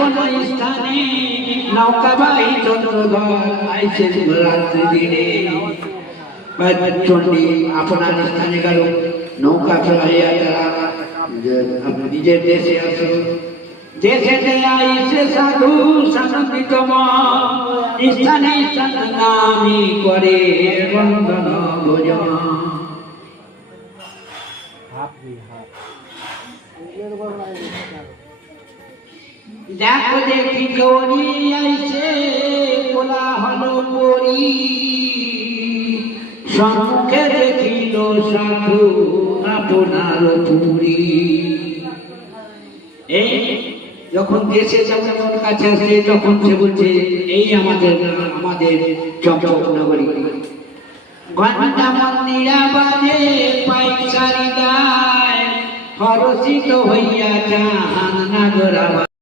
কোন স্থানে নৌকাবাহী চন্দ্রধর আইছে রাত্রি দিনে চন্ডী আপনার স্থানে গেল নৌকা ফেলাইয়া তারা নিজের দেশে আসো দেশেতে আইছে সাধু সানন্দিত স্থানে স্থানে নামি করে বন্ধন ভোজন দেখো দেখি গৌরী আইছে কোলাহল করি সম্মুখে দেখিল সাধু আপনার পুরী এই যখন দেশে যেমন কাছে আসে তখন সে বলছে এই আমাদের চম্পক নগরী ঘন্টা মন্দিরা বাজে পাইকারি গায় হরষিত হইয়া যান নাগরা